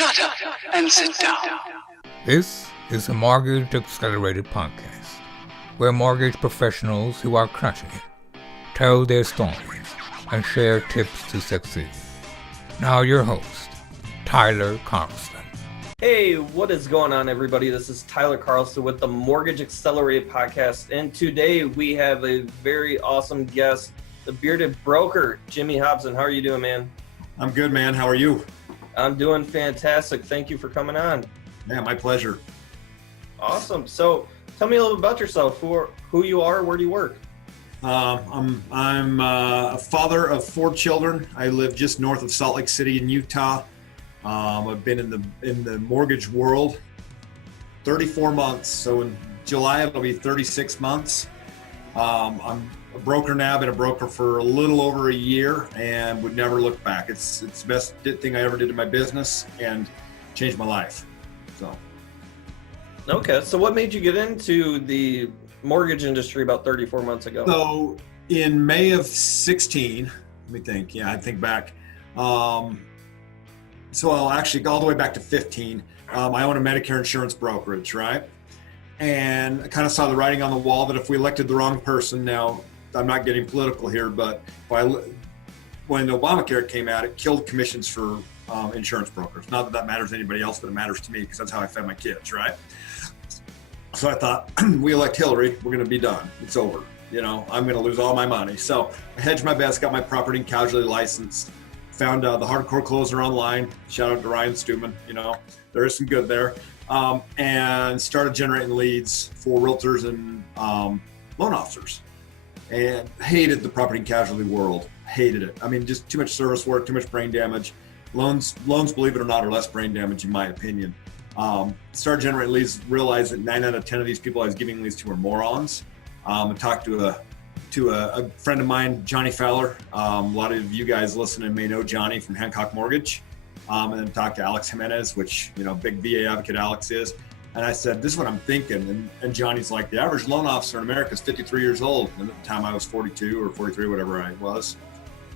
Shut up and sit down. This is a Mortgage Accelerated podcast, where mortgage professionals who are crushing it tell their stories and share tips to succeed. Now your host, Tyler Carlston. Hey, what is going on, everybody? This is Tyler Carlston with the Mortgage Accelerated podcast, and today we have a very awesome guest, the bearded broker, Jimmy Hobson. How are you doing, man? I'm good, man. How are you? I'm doing fantastic. Thank you for coming on. Yeah, my pleasure. Awesome. So tell me a little about yourself. Who you are, where do you work? I'm a father of 4 children. I live just north of Salt Lake City in Utah. I've been in the mortgage world 34 months. So in July it'll be 36 months. I'm a broker now. Been a broker for a little over a year and would never look back. It's the best thing I ever did in my business and changed my life. So. Okay. So what made you get into the mortgage industry about 34 months ago? So in May of 16, let me think. Yeah, I think back. So I'll actually go all the way back to 15. I own a Medicare insurance brokerage, right? And I kind of saw the writing on the wall that if we elected the wrong person, now I'm not getting political here, but when Obamacare came out, it killed commissions for insurance brokers. Not that that matters to anybody else, but it matters to me because that's how I fed my kids, right? So I thought, we elect Hillary, we're going to be done. It's over. You know, I'm going to lose all my money. So I hedged my bets, got my property and casualty license, found the hardcore closer online. Shout out to Ryan Stuman. You know, there is some good there. And started generating leads for realtors and loan officers. And hated the property and casualty world. Hated it. I mean, just too much service work, too much brain damage. Loans, believe it or not, are less brain damage in my opinion. Started generating leads, realized that 9 out of 10 of these people I was giving leads to were morons. I talked to a friend of mine, Johnny Fowler. A lot of you guys listening may know Johnny from Hancock Mortgage. And then talked to Alex Jimenez, which, you know, big VA advocate Alex is. And I said, this is what I'm thinking. And Johnny's like, the average loan officer in America is 53 years old. And at the time I was 42 or 43, whatever I was.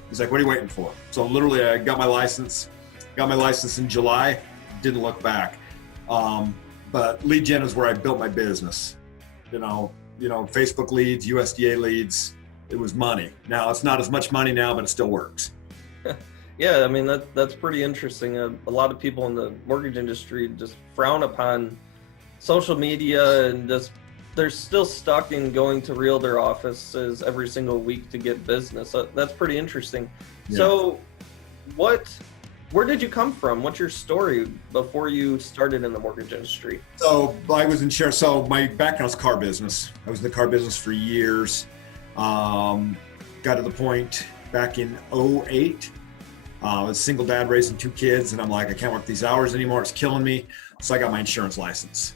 He's like, what are you waiting for? So literally I got my license in July, didn't look back. But lead gen is where I built my business. You know, Facebook leads, USDA leads, it was money. Now it's not as much money now, but it still works. Yeah, I mean, that's pretty interesting. A lot of people in the mortgage industry just frown upon social media and they're still stuck in going to realtor offices every single week to get business. So that's pretty interesting. Yeah. So where did you come from? What's your story before you started in the mortgage industry? So I was in insurance. So my background is car business. I was in the car business for years. Got to the point back in 2008. I was a single dad raising 2 kids, and I'm like, I can't work these hours anymore. It's killing me. So I got my insurance license.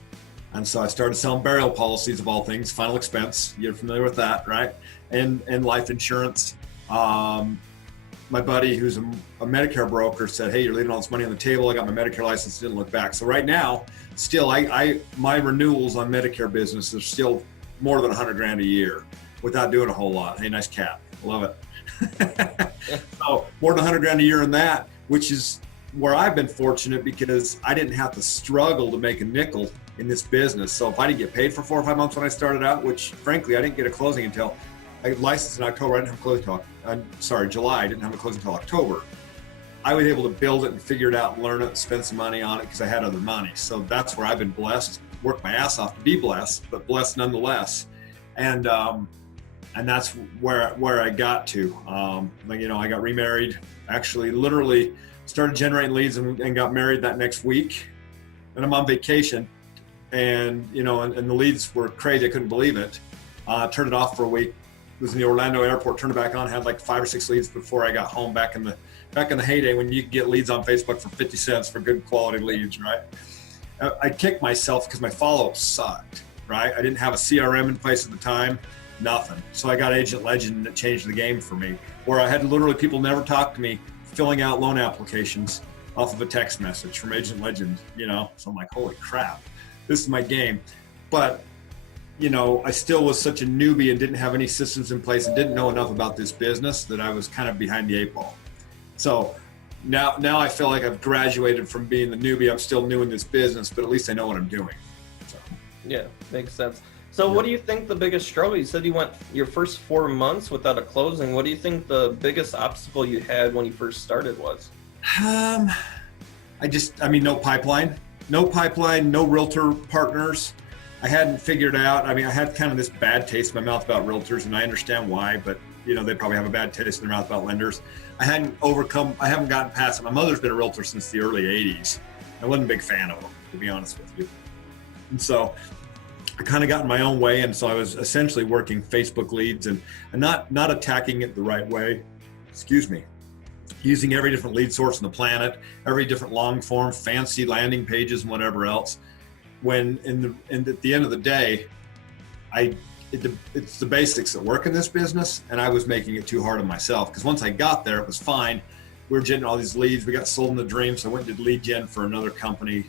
And so I started selling burial policies of all things, final expense. You're familiar with that, right? And life insurance. My buddy, who's a Medicare broker, said, hey, you're leaving all this money on the table. I got my Medicare license, didn't look back. So right now, still, my renewals on Medicare business are still more than $100,000 a year without doing a whole lot. Hey, nice cat. Love it. So more than $100,000 a year in that, which is where I've been fortunate because I didn't have to struggle to make a nickel in this business. So if I didn't get paid for 4 or 5 months when I started out, which frankly, I didn't get a closing until I licensed in October. I didn't have a closing until, July. I didn't have a closing until October. I was able to build it and figure it out and learn it and spend some money on it because I had other money. So that's where I've been blessed, worked my ass off to be blessed, but blessed nonetheless. And that's where I got to. I got remarried, actually literally started generating leads and got married that next week. And I'm on vacation and the leads were crazy. I couldn't believe it. Turned it off for a week. Was in the Orlando airport, turned it back on, had like 5 or 6 leads before I got home back in the heyday when you could get leads on Facebook for 50 cents for good quality leads, right? I kicked myself because my follow-up sucked, right? I didn't have a CRM in place at the time. Nothing. So I got Agent Legend and it changed the game for me, where I had literally people never talk to me filling out loan applications off of a text message from Agent Legend, So I'm like, holy crap, this is my game. But, I still was such a newbie and didn't have any systems in place and didn't know enough about this business that I was kind of behind the 8 ball. So now I feel like I've graduated from being the newbie. I'm still new in this business, but at least I know what I'm doing. So. Yeah, makes sense. So what do you think the biggest struggle? You said you went your first 4 months without a closing. What do you think the biggest obstacle you had when you first started was? No pipeline, no realtor partners. I hadn't figured out. I had kind of this bad taste in my mouth about realtors, and I understand why, but they probably have a bad taste in their mouth about lenders. I haven't gotten past it. My mother's been a realtor since the early 80s. I wasn't a big fan of them, to be honest with you. And so I kind of got in my own way, and so I was essentially working Facebook leads and not attacking it the right way. Excuse me. Using every different lead source on the planet, every different long form, fancy landing pages and whatever else. When at the end of the day, it's the basics that work in this business, and I was making it too hard on myself, because once I got there, it was fine. We were getting all these leads. We got sold in the dream, so I went and did lead gen for another company.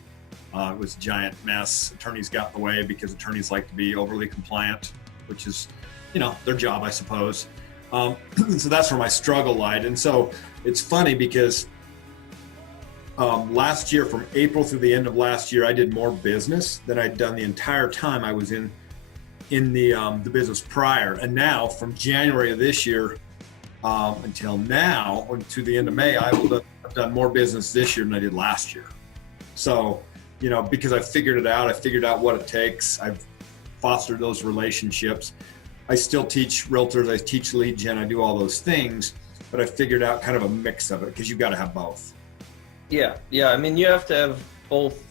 It was a giant mess. Attorneys got in the way because attorneys like to be overly compliant, which is, their job, I suppose. So that's where my struggle lied. And so it's funny because last year, from April through the end of last year, I did more business than I'd done the entire time I was in the business prior. And now, from January of this year until now, or to the end of May, I've done more business this year than I did last year. So, because I figured it out, I figured out what it takes. I've fostered those relationships. I still teach realtors, I teach lead gen, I do all those things, but I figured out kind of a mix of it, because you've got to have both. Yeah. You have to have both.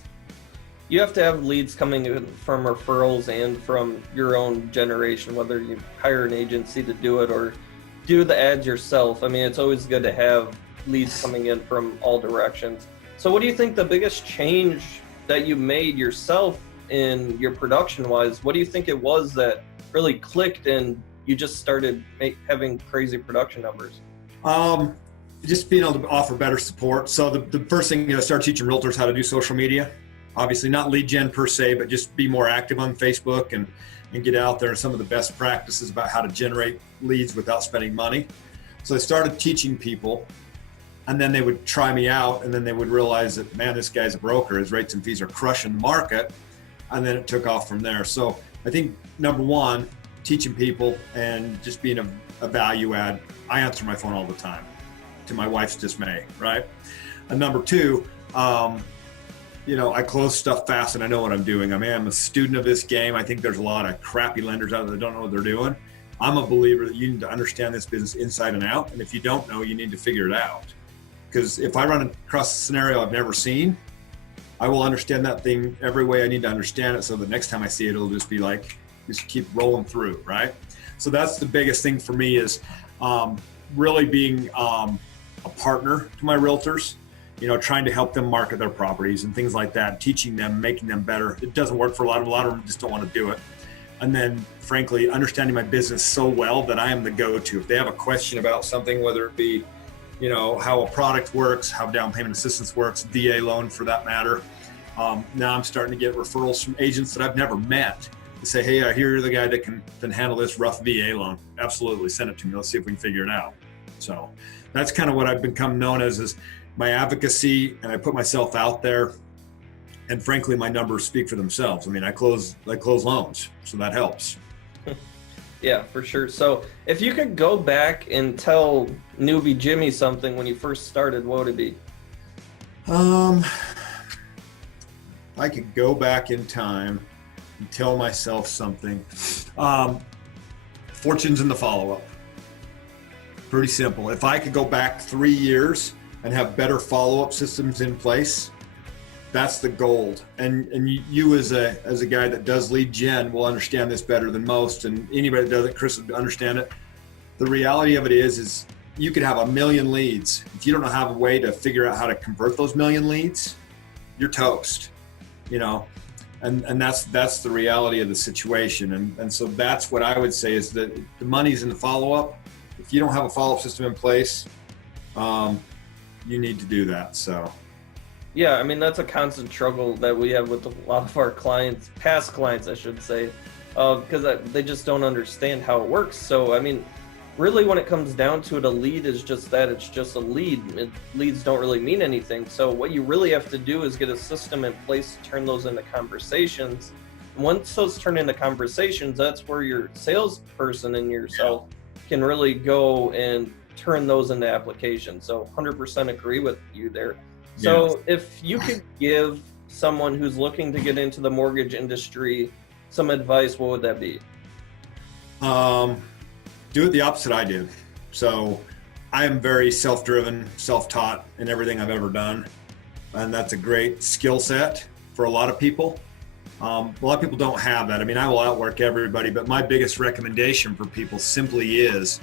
You have to have leads coming in from referrals and from your own generation, whether you hire an agency to do it or do the ads yourself. It's always good to have leads coming in from all directions. So what do you think the biggest change that you made yourself in your production-wise, what do you think it was that really clicked and you just started having crazy production numbers? Just being able to offer better support. So the first thing, I started teaching realtors how to do social media. Obviously not lead gen per se, but just be more active on Facebook and get out there, some of the best practices about how to generate leads without spending money. So I started teaching people, and then they would try me out, and then they would realize that, man, this guy's a broker. His rates and fees are crushing the market. And then it took off from there. So I think, number one, teaching people and just being a value add. I answer my phone all the time, to my wife's dismay, right? And number two, I close stuff fast and I know what I'm doing. I'm a student of this game. I think there's a lot of crappy lenders out there that don't know what they're doing. I'm a believer that you need to understand this business inside and out. And if you don't know, you need to figure it out. Because if I run across a scenario I've never seen, I will understand that thing every way I need to understand it, so the next time I see it, it'll just be like, just keep rolling through, right? So that's the biggest thing for me, is really being a partner to my realtors, trying to help them market their properties and things like that, teaching them, making them better. It doesn't work for a lot of them just don't want to do it. And then, frankly, understanding my business so well that I am the go-to. If they have a question about something, whether it be how a product works, how down payment assistance works, VA loan for that matter. Now I'm starting to get referrals from agents that I've never met. They say, hey, I hear you're the guy that can handle this rough VA loan. Absolutely, send it to me. Let's see if we can figure it out. So that's kind of what I've become known as, is my advocacy, and I put myself out there. And frankly, my numbers speak for themselves. I close loans, so that helps. Yeah, for sure. So if you could go back and tell newbie Jimmy something when you first started, what would it be? I could go back in time and tell myself something. Fortune's in the follow-up. Pretty simple. If I could go back 3 years and have better follow-up systems in place, that's the gold. And you as a guy that does lead gen will understand this better than most, and anybody that does it, Chris, would understand it. The reality of it is you could have 1 million leads. If you don't have a way to figure out how to convert those 1 million leads, you're toast, and that's the reality of the situation. And so that's what I would say, is that the money's in the follow-up. If you don't have a follow-up system in place, you need to do that. So. Yeah, that's a constant struggle that we have with a lot of our clients, past clients, I should say, because they just don't understand how it works. So, really when it comes down to it, a lead is just that, it's just a lead. Leads don't really mean anything. So what you really have to do is get a system in place to turn those into conversations. And once those turn into conversations, that's where your salesperson and yourself can really go and turn those into applications. So 100% agree with you there. So if you could give someone who's looking to get into the mortgage industry some advice, what would that be? Do it the opposite I did. So I am very self-driven, self-taught in everything I've ever done. And that's a great skill set for a lot of people. A lot of people don't have that. I mean, I will outwork everybody, but my biggest recommendation for people simply is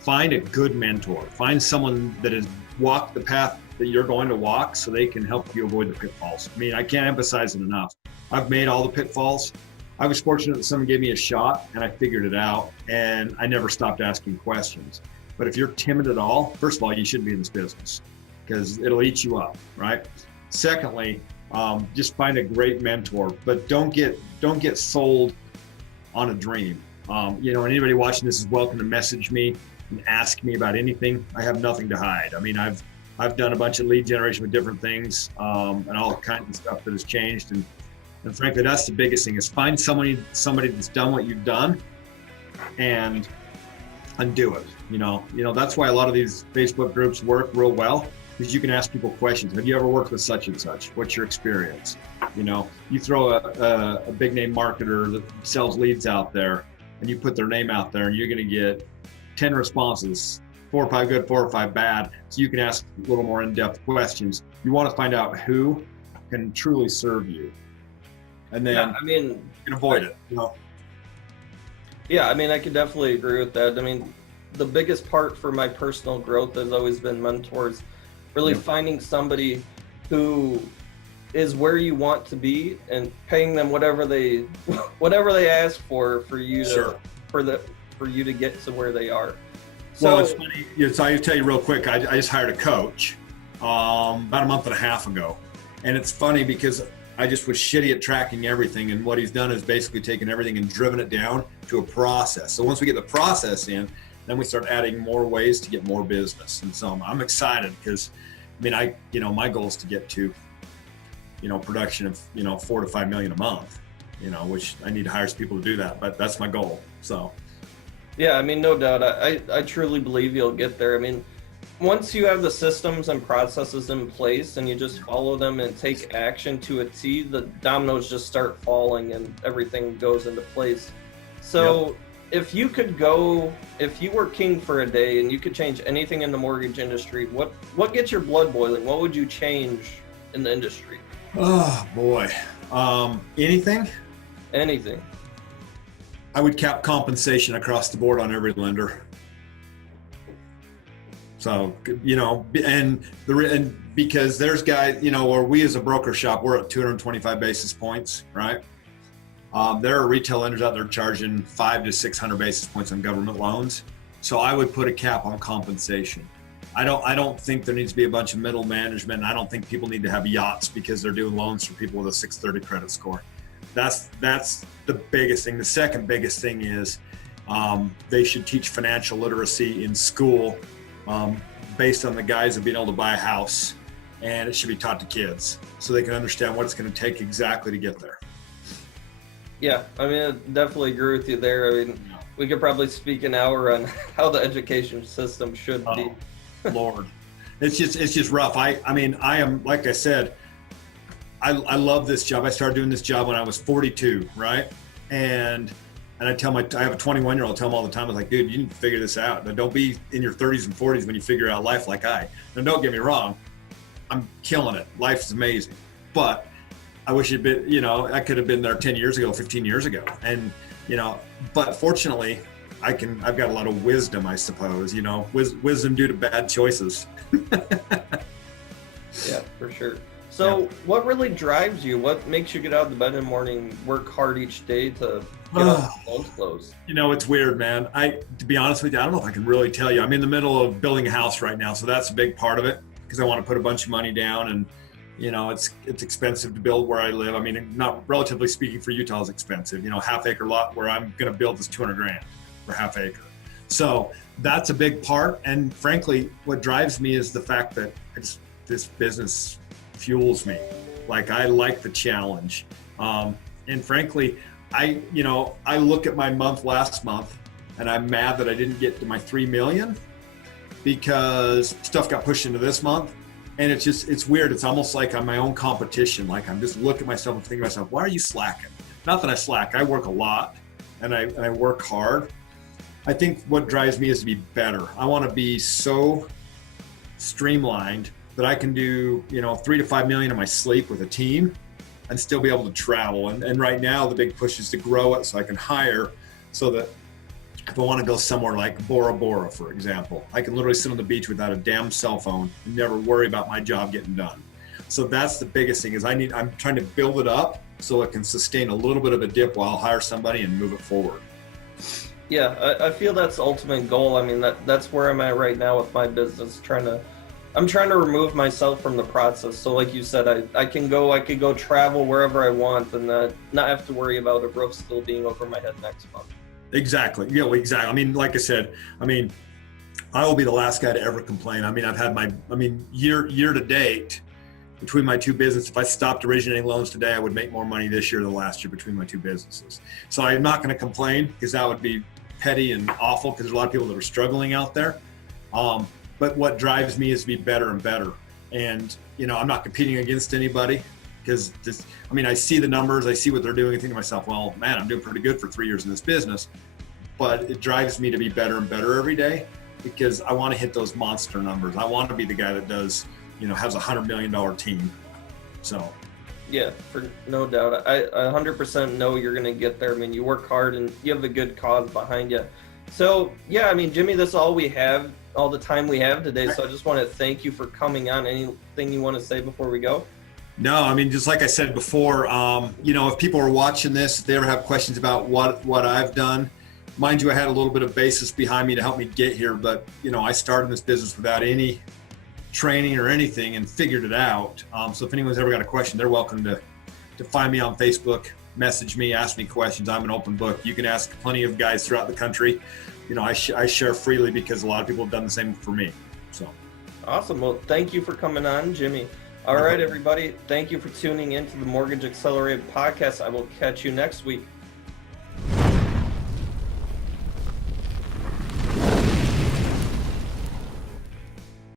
find a good mentor. Find someone that has walked the path that you're going to walk so they can help you avoid the pitfalls. I mean, I can't emphasize it enough. I've made all the pitfalls. I was fortunate that someone gave me a shot and I figured it out, and I never stopped asking questions. But if you're timid at all, first of all, you shouldn't be in this business because it'll eat you up, right? Secondly, just find a great mentor, but don't get sold on a dream. And anybody watching this is welcome to message me and ask me about anything. I have nothing to hide. I mean, I've done a bunch of lead generation with different things, and all kinds of stuff that has changed. And frankly, that's the biggest thing, is find somebody that's done what you've done and do it. That's why a lot of these Facebook groups work real well, because you can ask people questions. Have you ever worked with such and such? What's your experience? You throw a big name marketer that sells leads out there and you put their name out there, and you're going to get 10 responses, 4 or 5 good, 4 or 5 bad. So you can ask a little more in-depth questions. You want to find out who can truly serve you. And then you can avoid it. Yeah, I mean, I could definitely agree with that. I mean, the biggest part for my personal growth has always been mentors. Really finding somebody who is where you want to be and paying them whatever they ask for you to for you to get to where they are. So, well, it's funny. So I'll tell you real quick. I just hired a coach about a month and a half ago, and it's funny because I just was shitty at tracking everything, and what he's done is basically taken everything and driven it down to a process. So once we get the process in, then we start adding more ways to get more business. And so I'm excited because, I mean, my goal is to get to, production of, 4 to 5 million a month, which I need to hire some people to do that, but that's my goal. So. Yeah, I mean, no doubt. I truly believe you'll get there. I mean, once you have the systems and processes in place and you just follow them and take action to a T, the dominoes just start falling and everything goes into place. So if you were king for a day and you could change anything in the mortgage industry, what gets your blood boiling? What would you change in the industry? Oh boy. Anything? Anything. I would cap compensation across the board on every lender. So, and because there's guys, where we as a broker shop, we're at 225 basis points, right? There are retail lenders out there charging 500 to 600 basis points on government loans. So I would put a cap on compensation. I don't think there needs to be a bunch of middle management. I don't think people need to have yachts because they're doing loans for people with a 630 credit score. That's the biggest thing. The second biggest thing is they should teach financial literacy in school. Based on the guise of being able to buy a house, and it should be taught to kids so they can understand what it's going to take exactly to get there. Yeah, I mean, I definitely agree with you there. I mean, we could probably speak an hour on how the education system should be. Lord, it's just rough. I am, like I said, I love this job. I started doing this job when I was 42, right? And I have a 21-year-old, tell him all the time, I was like, dude, you need to figure this out. Now, don't be in your 30s and 40s when you figure out life like I. Now, don't get me wrong. I'm killing it. Life is amazing. But I wish it'd been, I could have been there 10 years ago, 15 years ago. And, but fortunately, I've got a lot of wisdom, I suppose, wisdom due to bad choices. Yeah, for sure. So what really drives you? What makes you get out of the bed in the morning, work hard each day to get off the loans closed? It's weird, man. To be honest with you, I don't know if I can really tell you. I'm in the middle of building a house right now, so that's a big part of it because I want to put a bunch of money down, and it's expensive to build where I live. I mean, not relatively speaking for Utah is expensive. Half acre lot where I'm going to build is $200,000 for half acre. So that's a big part. And frankly, what drives me is the fact that this business fuels me. Like, I like the challenge. And frankly, I look at my month last month and I'm mad that I didn't get to my 3 million because stuff got pushed into this month. And it's weird. It's almost like I'm my own competition. Like, I'm just looking at myself and thinking to myself, why are you slacking? Not that I slack. I work a lot and I work hard. I think what drives me is to be better. I want to be so streamlined that I can do, 3 to 5 million in my sleep with a team and still be able to travel. And right now the big push is to grow it so I can hire, so that if I want to go somewhere like Bora Bora, for example, I can literally sit on the beach without a damn cell phone and never worry about my job getting done. So that's the biggest thing, is I'm trying to build it up so it can sustain a little bit of a dip while I'll hire somebody and move it forward. Yeah, I feel that's the ultimate goal. I mean, that's where I'm at right now with my business. I'm trying to remove myself from the process. So like you said, I could go travel wherever I want and not have to worry about a roof still being over my head next month. Exactly. Yeah, exactly. I mean, like I said, I will be the last guy to ever complain. I've had year to date between my two businesses. If I stopped originating loans today, I would make more money this year than last year between my two businesses. So I'm not going to complain, because that would be petty and awful, because there's a lot of people that are struggling out there. But what drives me is to be better and better. And, I'm not competing against anybody, because I see the numbers, I see what they're doing, and think to myself, well, man, I'm doing pretty good for 3 years in this business. But it drives me to be better and better every day, because I want to hit those monster numbers. I want to be the guy that does, has a $100 million team. So. Yeah, for no doubt. I 100% know you're going to get there. I mean, you work hard and you have a good cause behind you. So, yeah, Jimmy, that's all the time we have today. So I just want to thank you for coming on. Anything you want to say before we go? No, just like I said before, if people are watching this, if they ever have questions about what I've done, mind you, I had a little bit of basis behind me to help me get here, but, I started this business without any training or anything and figured it out. So if anyone's ever got a question, they're welcome to find me on Facebook, message me, ask me questions. I'm an open book. You can ask plenty of guys throughout the country. I share freely, because a lot of people have done the same for me. So awesome. Well, thank you for coming on, Jimmy. All right, everybody. Thank you for tuning in to the Mortgage Accelerated podcast. I will catch you next week.